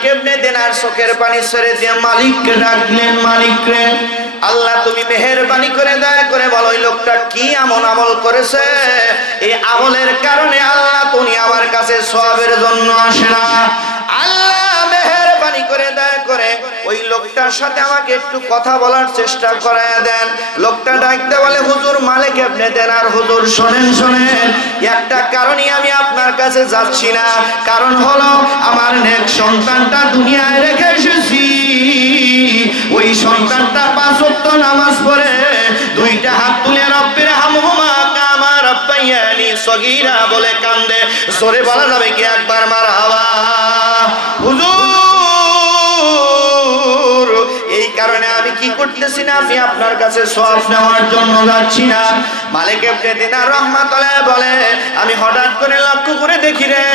মালিক ইবনে দিনার চোখের পানি ছেড়ে দিয়ে মালিককে ডাকলেন, মালিক রে আল্লাহ তুমি মেহেরবানি করে দয়া করে বলো ওই লোকটা কি এমন আমল করেছে, এই আমলের কারণে আল্লাহ তুমি আমার কাছে সওয়াবের জন্য আসে না। আল্লাহ মেহেরবানি করে দয়া করে ওই লোকটার সাথে আমাকে একটু কথা বলার চেষ্টা করায় দেন। লোকটা ডাকতে বলে হুজুর মালিক ইবনে দিনার, হুজুর শোনেন শোনেন, একটা কারণে আমি আপনার কাছে যাচ্ছি না, কারণ হলো আমার নেক সন্তানটা দুনিয়ায় রেখে এসেছি। ওই সন্তানটা 5 ওয়াক্ত নামাজ পড়ে, 2টা হাত তুলে রব্বির হামহুমা কামা রাব্বায়ানি সগীরা বলে কান্দে। জোরে বলা যাবে কি একবার মারহাবা? হুজুর এই কারণে আমি কি করতেছি না, আমি আপনার কাছে সওয়াব নেওয়ার জন্য যাচ্ছি না। মালিক ইবনে দিনার রাহমাতুল্লাহ বলে আমি হঠাৎ করে লক্ষ্য করে দেখি রে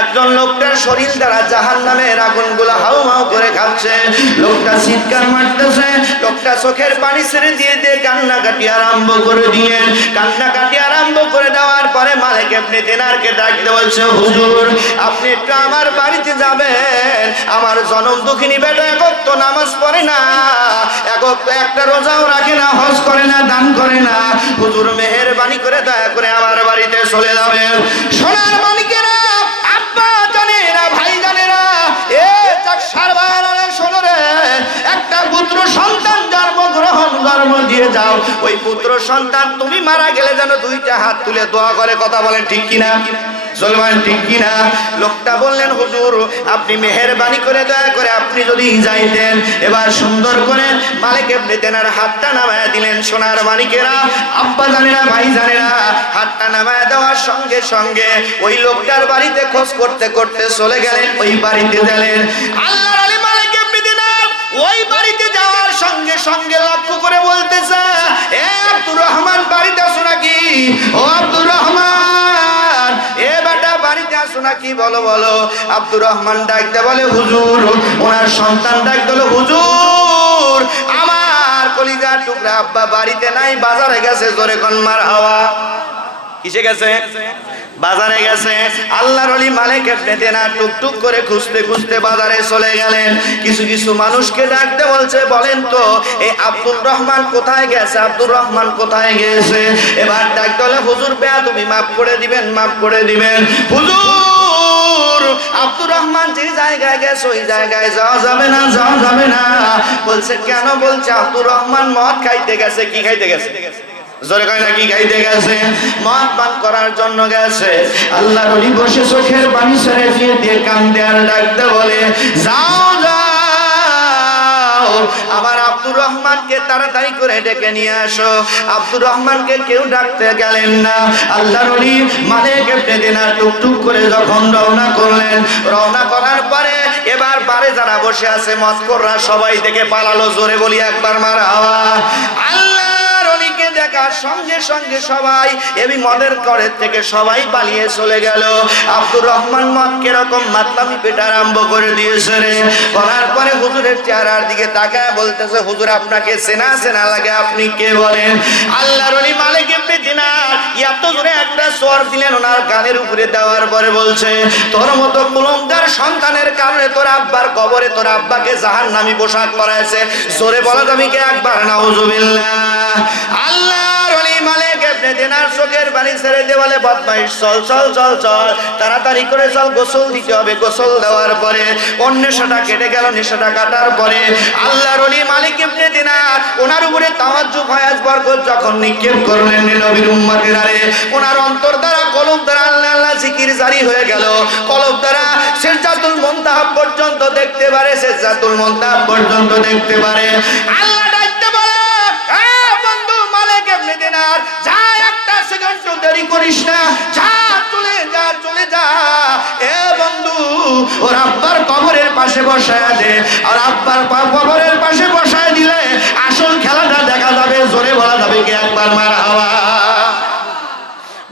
একজন লোকটার শরীর দ্বারা জাহান্নামের আগুনগুলো হাউমাউ করে খাচ্ছে। লোকটা চিৎকার মারতেছে, লোকটা চোখের পানি ছেড়ে দিয়ে দিয়ে কান্নাকাটি আরম্ভ করে দিলেন। কান্নাকাটি আরম্ভ করে দেওয়ার পরে মালিক ইবনে দিনারকে ডাকতে বলছে হুজুর আপনি একটু আমার বাড়িতে যাবেন, আমার জনম দুঃখিনী বেটা এক ওয়াক্ত নামাজ পড়ে না, এক ওয়াক্ত একটা রোজাও রাখে না, হজ করে না, দান করে না, হুজুর মেহেরবানি করে দয়া করে আমার বাড়িতে চলে যাবেন। সোনার মানিকেরা, আব্বা জানেরা, ভাই জানেরা, এ চাকসার বাহারা শোনো রে, একটা পুত্র সন্তান জন্ম দিয়ে যাও, ওই পুত্র সন্তান তুমি মারা গেলে যেন 2টা হাত তুলে দোয়া করে। কথা বলেন ঠিক কিনা? জলমান ঠিক কিনা? লোকটা বললেন হুজুর আপনি মেহেরবানি করে দয়া করে আপনি যদি যাইতেন। এবার সুন্দর করে মালিক ইবনে দিনার হাতটা নামায় দিলেন। সোনার মানিকেরা, আব্বা জানেরা, ভাই জানেরা, হাতটা নামায় দেওয়ার সঙ্গে সঙ্গে ওই লোকটার বাড়িতে খোঁজ করতে করতে চলে গেলেন, ওই বাড়িতে গেলেন। আল্লাহর আলী মালিক ইবনে দিনার ওই বাড়িতে যাওয়ার সঙ্গে সঙ্গে লক্ষ্য করে বলতেছে এ আব্দুর রহমান বাড়িতে আছো নাকি? ও আব্দুর রহমান, এ বেটা বাড়িতে আছো নাকি? বলো বলো। আব্দুর রহমান ডাকতে বলে হুজুর, ওনার সন্তান ডাকতে বলে হুজুর আমার কলিজার টুকরা আব্বা বাড়িতে নাই, বাজারে গেছে। জোরে কোন মারহাবা? কিসে গেছে? বাজারে গেছে। আল্লাহর ওলি মালিক ইবনে দিনার টুকটুক করে খুঁজতে খুঁজতে বাজারে চলে গেলেন। কিছু কিছু মানুষকে ডাকতে বলছে বলেন তো এই আব্দুর রহমান কোথায় গেছে, আব্দুর রহমান কোথায় গেছে? এবার ডাকতে হলে হুজুর তুমি মাফ করে দিবেন, মাফ করে দিবেন। হুজুর আব্দুর রহমান যে জায়গায় গেছে ওই জায়গায় যাওয়া যাবে না, যাওয়া যাবে না। বলছে কেন? বলছে আব্দুর রহমান মদ খাইতে গেছে। কি খাইতে গেছে? জোরে কয় না কি খাইতে গেছে? মদ পান করার জন্য গেছে। আল্লাহর ওলি বসে চোখের পানি ছেড়ে দিয়ে কান্দে আর ডাকতে বলে যাও যাও আমার আব্দুর রহমানকে তাড়াতাড়ি করে ডেকে নিয়ে আসো। আব্দুর রহমানকে কেউ ডাকতে গেলেন না। আল্লাহর ওলি মালিক ইবনে দিনার টুকটুক করে যখন রওনা করলেন, রওনা করার পরে এবার বারে যারা বসে আছে মদখোররা সবাই দেখে পালালো। জোরে বলি একবার মারহাবা। আল্লাহ দেখার সঙ্গে সঙ্গে সবাই এই মদের ঘরের থেকে সবাই পালিয়ে চলে গেল। আব্দুর রহমান মদ কিরকম মাতলামি পেটা আরম্ভ করে দিয়েছে রে। করার পরে হুজুরের চেহারার দিকে তাকায় বলতেছে হুজুর আপনাকে চেনা চেনা লাগে, আপনি কে বলেন? আল্লাহর ওলি মালিক ইবনে দিনার এত জোরে একটা চর দিলেন ওনার গানের উপরে, দেওয়ার পরে বলছে তোর মতো কুলঙ্গার সন্তানের কারণে তোর আব্বার কবরে তোর আব্বাকে জাহান্নামী পোশাক পরাইছে। জোরে বলা যাবে কি একবার নাউজুবিল্লাহ? আল্লাহর ওলি মালিক ইবনে দিনার চোখের পানি ছেড়ে দিয়ে বলে বদমাইশ চল চল চল চল, তাড়াতাড়ি করে চল, গোসল দিতে হবে। গোসল দেওয়ার পরে অন্য নেশাটা কেটে গেল। নেশাটা কাটার পরে আল্লাহর ওলি মালিক ইবনে দিনার ওনার উপরে তাওয়াজ্জুহ ফয়াজ বরকত যখন নিক্ষেপ করলেন নবীর উম্মতের আরে, ওনার অন্তর দ্বারা কলব দ্বারা আল্লাহ আল্লাহ জিকির জারি হয়ে গেল। কলব দ্বারা সিদরাতুল মুনতাহা পর্যন্ত দেখতে পারে, সিদরাতুল মুনতাহা পর্যন্ত দেখতে পারে। আল্লাহ ডাকতে বলে এ বন্ধু মালিক ইবনে দিনার যা, একটা সেকেন্ড দেরি করিস না, যা চলে যা চলে যা। এ বন্ধু ওর আব্বার কবরের পাশে বসায় দে, আর আব্বার কবরের পাশে বসায় দিলে আসল খেলাটা দেখা যাবে। জোরে বলা যাবে কি একবার মারহাবা?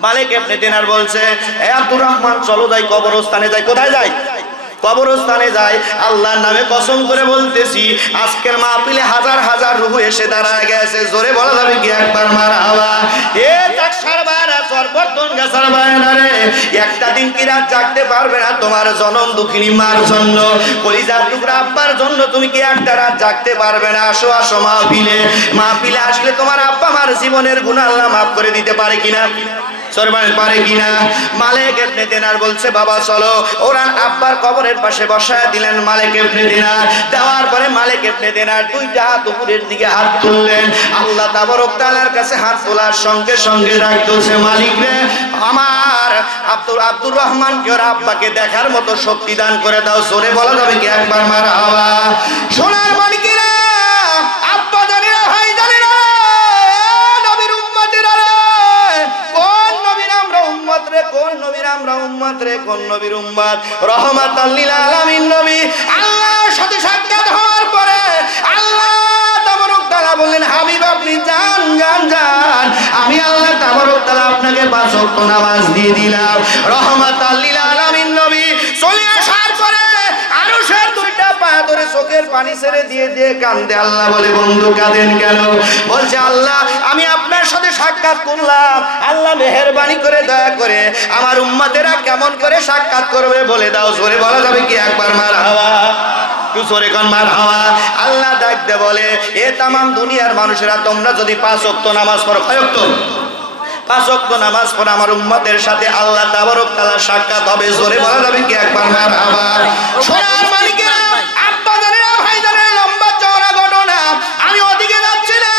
মালিক ইবনে দিনার বলছে এ আব্দুর রহমান চলো যাই, কবরস্থানে যাই। কোথায় যাই? কবরস্থানে যায়। আল্লাহর নামে কসম করে বলতেছি আজকের মাহফিলে হাজার হাজার রূহ এসে দাঁড়ায় গেছে। জোরে বলা যাবে কি একবার মারহাবা? এ চাকসার বারা আমার বর্তন গাছার বায়নারে একটা দিন কি রাত জাগতে পারবে না তোমার জনম দুঃখিনী মার জন্য, কলিজার টুকরা আব্বার জন্য তুমি কি একটা রাত জাগতে পারবে না? আসো আসো মাহফিলে আসলে তোমার আব্বা আমার জীবনের গুনাহ আল্লাহ মাফ করে দিতে পারে কিনা? পারে কিনা? মালিক ইবনে দিনার বলছে বাবা চলো। ওরা আব্বার কবরের পাশে বসায় দিলেন মালিক ইবনে দিনার। দেওয়ার পরে মালিক ইবনে দিনার দুইটা হাত উপরের দিকে হাত তুললেন। আল্লাহ তাবারক তাআলার কাছে হাত তোলার সঙ্গে সঙ্গে ডাক দিয়েছে, মালিক রে আমার আব্দুর রহমানকে ওর আব্বাকে দেখার মতো শক্তি দান করে দাও। জোরে বলা যাবে কি একবার মারহাবা? সোনার মানিকেরা, আব্বা জানেরা, ভাই জানেরা, নবীর উম্মতেরা, কোন নবীর আমরা উম্মত রে, কোন নবীর আমরা উম্মত রে, কোন নবীর উম্মত? রহমাতাল লিল আলামিন নবী। আল্লাহর সাথে সাক্ষাৎ হওয়ার পরে আল্লাহ তাবারক তাআলা বললেন, হাবিব আপনি যান যান যান, আমি আল্লাহ তাবারক তাআলা আপনাকে 5 ওয়াক্ত নামাজ দিয়ে দিলাম। রহমাতাল লিল আলামিন নবী চলে আসার পরে আরশের দুইটা পা ধরে চোখের পানি ছেড়ে দিয়ে দিয়ে কান্দে। আল্লাহ বলে, বন্ধু কাঁদেন কেন? বলছে, আল্লাহ আমি আপনার সাথে সাক্ষাৎ করলাম, আল্লাহ মেহেরবানি করে দয়া করে আমার উম্মতেরা কেমন করে সাক্ষাৎ করবে বলে দাও। জোরে বলা যাবে কি একবার মারহাবা? তুই জোরে কোন মারহাবা? আল্লাহ ডাকতে বলে, এ তামাম দুনিয়ার মানুষেরা তোমরা যদি 5 ওয়াক্ত নামাজ পড়ো, কয় ওয়াক্ত? 5 ওয়াক্ত নামাজ পড়ে আমার উম্মতের সাথে আল্লাহ তাবারক তাআলা সাক্ষাৎ হবে। জোরে বলা যাবে কি একবার মারহাবা? সোনার মালিকেরা, আব্বা জানেরা, ভাই জানেরা, লম্বা চওড়া ঘটনা, আমি ওদিকে যাচ্ছি না।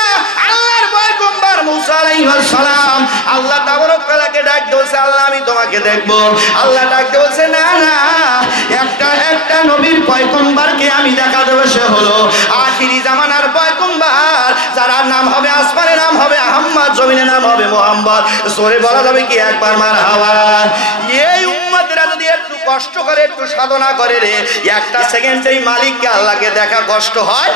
আল্লাহর পয়গম্বর মুসা আলাইহিস সালাম আল্লাহ তাবারক তাআলাকে ডাক দিয়েছে, আল্লাহ আমি তোমাকে দেখব। আল্লাহ ডাক দিয়েছে, না না, একটা নবীর পয়গম্বরকে আমি দেখা দেব, সে হলো আখিরি জামানার পয়গম্বর, যার নাম হবে আসমানে নাম হবে আহমদ, জমিনে নাম হবে মুহাম্মদ। জোরে বলা যাবে কি একবার মারহাবা? এই উম্মতেরা যদি একটু কষ্ট করে, একটু সাধনা করে রে, একটা সেকেন্ডেই মালিককে আল্লাহকে দেখা কষ্ট হয়।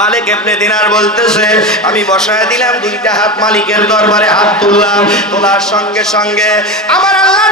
মালিক ইবনে দিনার বলতেছে, আমি বসায় দিলাম দুইটা হাত মালিকের দরবারে হাত তুললাম, তোলার সঙ্গে সঙ্গে আমার আল্লাহ